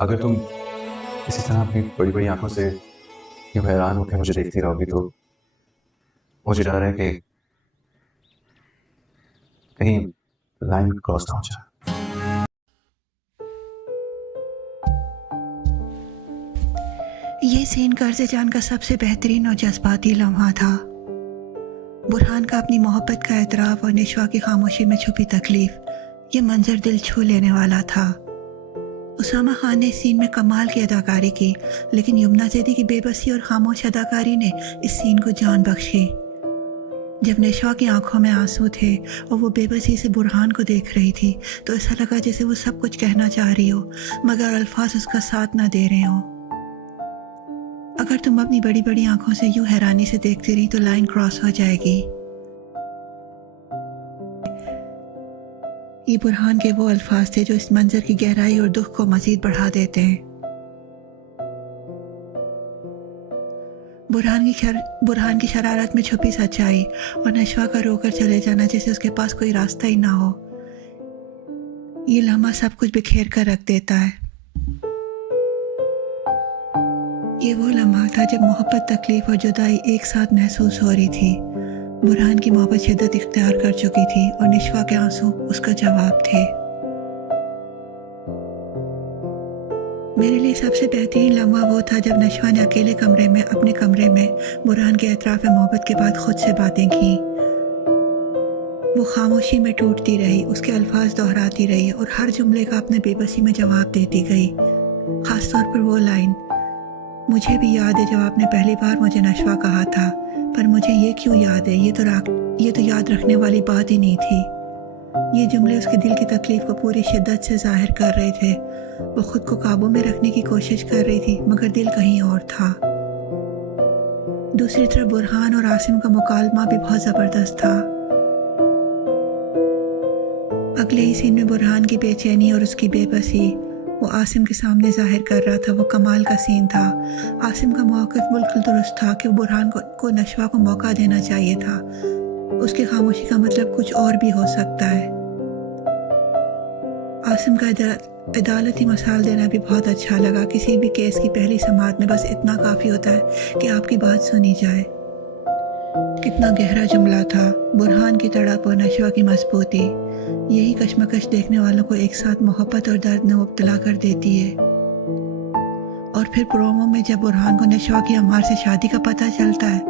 اگر تم اسی طرح اپنی بڑی بڑی آنکھوں سے یوں حیران ہو کے مجھے دیکھتی رہو گی تو مجھے ڈر ہے کہ کہیں لائن کراس نہ ہو جائے۔ یہ سین قرض جان کا سب سے بہترین اور جذباتی لمحہ تھا۔ برہان کا اپنی محبت کا اعتراف اور نشوا کی خاموشی میں چھپی تکلیف، یہ منظر دل چھو لینے والا تھا۔ اسامہ خان نے اس سین میں کمال کی اداکاری کی، لیکن یمنا زیدی کی بے بسی اور خاموش اداکاری نے اس سین کو جان بخشی۔ جب نشوا کی آنکھوں میں آنسو تھے اور وہ بے بسی سے برہان کو دیکھ رہی تھی تو ایسا لگا جیسے وہ سب کچھ کہنا چاہ رہی ہو مگر الفاظ اس کا ساتھ نہ دے رہے ہوں۔ اگر تم اپنی بڑی بڑی آنکھوں سے یوں حیرانی سے دیکھتی رہی تو لائن کراس ہو جائے گی۔ یہ برہان کے وہ الفاظ تھے جو اس منظر کی گہرائی اور دکھ کو مزید بڑھا دیتے ہیں۔ برہان کی شرارت میں چھپی سچائی اور نشوا کا رو کر چلے جانا جیسے اس کے پاس کوئی راستہ ہی نہ ہو، یہ لمحہ سب کچھ بکھیر کر رکھ دیتا ہے۔ یہ وہ لمحہ تھا جب محبت، تکلیف اور جدائی ایک ساتھ محسوس ہو رہی تھی۔ برہان کی محبت شدت اختیار کر چکی تھی اور نشوا کے آنسو اس کا جواب تھے۔ میرے لیے سب سے بہترین لمحہ وہ تھا جب نشوا نے اپنے کمرے میں برہان کے اعتراف محبت کے بعد خود سے باتیں کیں۔ وہ خاموشی میں ٹوٹتی رہی، اس کے الفاظ دہراتی رہی اور ہر جملے کا اپنے بے بسی میں جواب دیتی گئی۔ خاص طور پر وہ لائن، مجھے بھی یاد ہے جب آپ نے پہلی بار مجھے نشوا کہا تھا، پر مجھے یہ کیوں یاد ہے، یہ تو یاد رکھنے والی بات ہی نہیں تھی۔ یہ جملے اس کے دل کی تکلیف کو پوری شدت سے ظاہر کر رہے تھے۔ وہ خود کو قابو میں رکھنے کی کوشش کر رہی تھی مگر دل کہیں اور تھا۔ دوسری طرف برہان اور عاصم کا مکالمہ بھی بہت زبردست تھا۔ اگلے ہی سین میں برہان کی بے چینی اور اس کی بے بسی وہ عاصم کے سامنے ظاہر کر رہا تھا۔ وہ کمال کا سین تھا۔ عاصم کا موقف بالکل درست تھا کہ برہان کو نشوا کو موقع دینا چاہیے تھا۔ اس کی خاموشی کا مطلب کچھ اور بھی ہو سکتا ہے۔ عاصم کا عدالتی مثال دینا بھی بہت اچھا لگا۔ کسی بھی کیس کی پہلی سماعت میں بس اتنا کافی ہوتا ہے کہ آپ کی بات سنی جائے۔ کتنا گہرا جملہ تھا، برہان کی تڑپ اور نشوا کی مضبوطی، یہی کشمکش دیکھنے والوں کو ایک ساتھ محبت اور درد میں مبتلا کر دیتی ہے۔ اور پھر پرومو میں جب برہان کو نشوا کی عمار سے شادی کا پتہ چلتا ہے،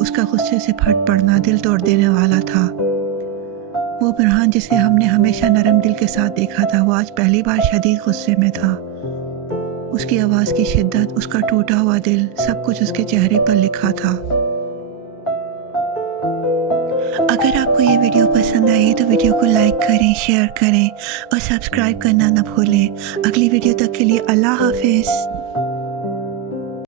اس کا غصے سے پھٹ پڑنا دل توڑ دینے والا تھا۔ وہ برہان جسے ہم نے ہمیشہ نرم دل کے ساتھ دیکھا تھا، وہ آج پہلی بار شدید غصے میں تھا۔ اس کی آواز کی شدت، اس کا ٹوٹا ہوا دل، سب کچھ اس کے چہرے پر لکھا تھا۔ اگر آپ کو یہ ویڈیو پسند آئی تو ویڈیو کو لائک کریں، شیئر کریں اور سبسکرائب کرنا نہ بھولیں۔ اگلی ویڈیو تک کے لیے اللہ حافظ۔